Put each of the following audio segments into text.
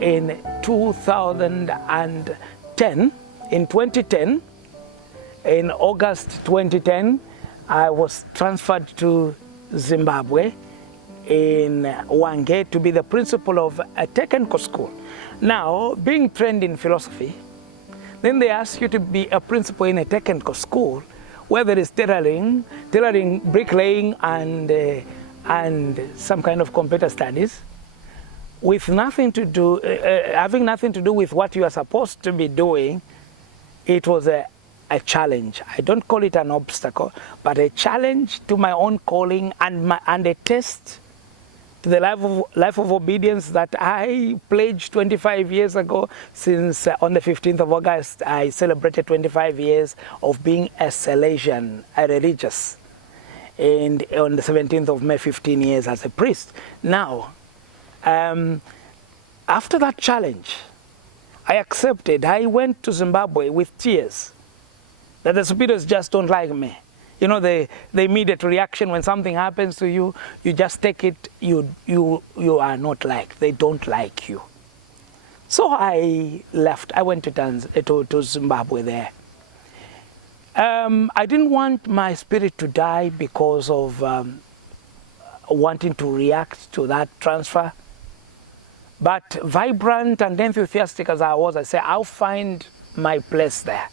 in 2010. In 2010, in August 2010, I was transferred to Zimbabwe in Hwange to be the principal of a technical school. Now, being trained in philosophy, then they ask you to be a principal in a technical school where there is tailoring, bricklaying, and some kind of computer studies, with nothing to do, having nothing to do with what you are supposed to be doing. It was a challenge. I don't call it an obstacle, but a challenge to my own calling and a test to the life of obedience that I pledged 25 years ago. Since on the 15th of August, I celebrated 25 years of being a Salesian, a religious, and on the 17th of May, 15 years as a priest. Now, after that challenge, I accepted. I went to Zimbabwe with tears that the superiors just don't like me. You know, the immediate reaction when something happens to you, you just take it, you are not liked. They don't like you. So I left. I went to Zimbabwe there. I didn't want my spirit to die because of wanting to react to that transfer. But vibrant and enthusiastic as I was, I said, I'll find my place there.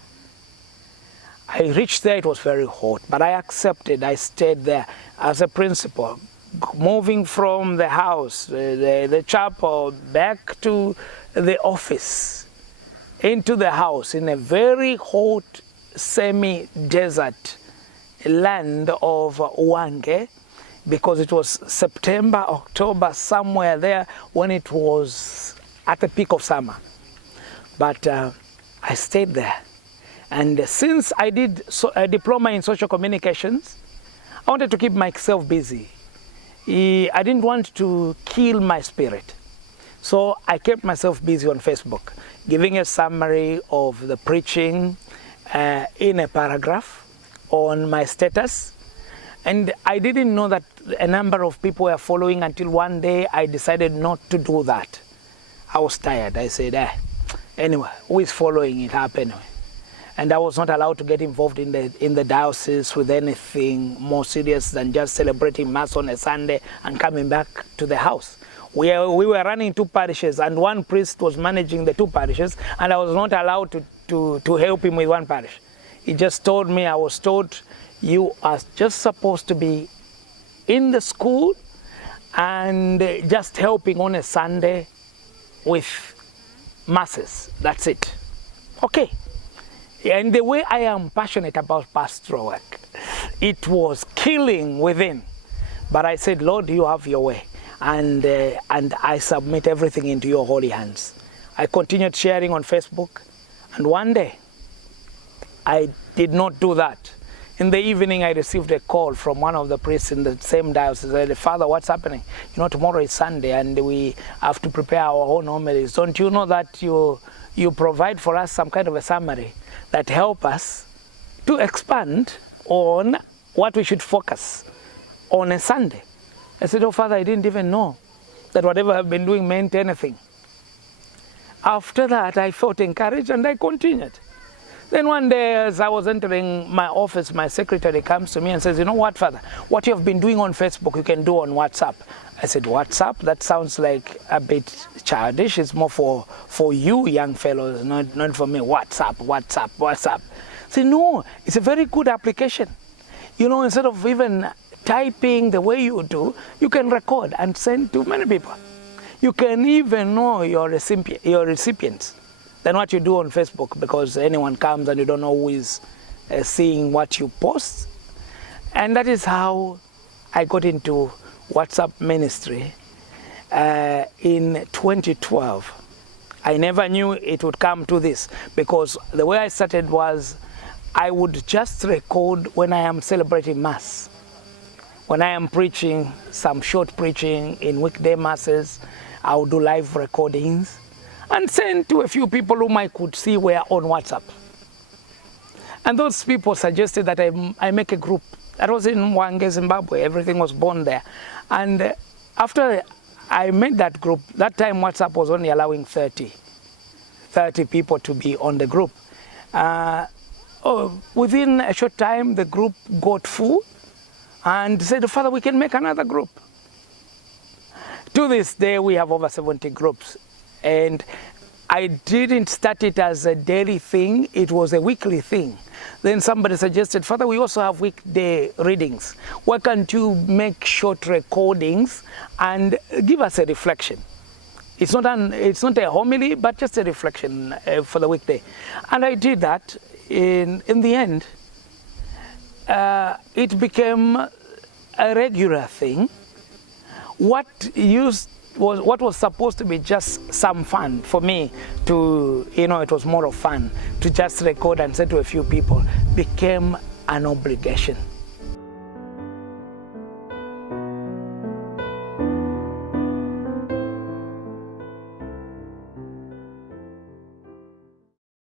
I reached there, it was very hot, but I accepted. I stayed there as a principal, moving from the house, the chapel, back to the office, into the house in a very hot, semi-desert land of Hwange, because it was September, October, somewhere there when it was at the peak of summer. But I stayed there. And since I did a diploma in social communications, I wanted to keep myself busy. I didn't want to kill my spirit. So I kept myself busy on Facebook, giving a summary of the preaching in a paragraph on my status. And I didn't know that a number of people were following until one day I decided not to do that. I was tired. I said, anyway, who is following it up anyway? And I was not allowed to get involved in the diocese with anything more serious than just celebrating Mass on a Sunday and coming back to the house. We were running 2 parishes, and one priest was managing the 2 parishes, and I was not allowed to help him with 1 parish. He just told me, I was told, you are just supposed to be in the school and just helping on a Sunday with masses. That's it. Okay. And the way I am passionate about pastoral work, it was killing within. But I said, Lord, you have your way. And I submit everything into your holy hands. I continued sharing on Facebook. And one day, I did not do that. In the evening, I received a call from one of the priests in the same diocese. I said, Father, what's happening? You know, tomorrow is Sunday and we have to prepare our own homilies. Don't you know that you provide for us some kind of a summary that help us to expand on what we should focus on a Sunday? I said, oh, Father, I didn't even know that whatever I've been doing meant anything. After that, I felt encouraged and I continued. Then one day, as I was entering my office, my secretary comes to me and says, you know what, Father, what you have been doing on Facebook, you can do on WhatsApp. I said, WhatsApp? That sounds like a bit childish. It's more for you young fellows, not for me. WhatsApp. I said, no, it's a very good application. You know, instead of even typing the way you do, you can record and send to many people. You can even know your recipients than what you do on Facebook, because anyone comes and you don't know who is seeing what you post. And that is how I got into WhatsApp ministry in 2012. I never knew it would come to this, because the way I started was I would just record when I am celebrating Mass. When I am preaching, some short preaching in weekday Masses, I would do live recordings and send to a few people whom I could see were on WhatsApp. And those people suggested that I make a group. That was in Hwange, Zimbabwe. Everything was born there. And after I made that group. That time WhatsApp was only allowing 30 people to be on the group. Within a short time, the group got full and said, Father, we can make another group. To this day, we have over 70 groups. And I didn't start it as a daily thing, it was a weekly thing. Then somebody suggested, Father, we also have weekday readings. Why can't you make short recordings and give us a reflection? It's not a homily, but just a reflection for the weekday. And I did that. In the end, it became a regular thing. What was supposed to be just some fun for me to, it was more of fun to just record and say to a few people, became an obligation.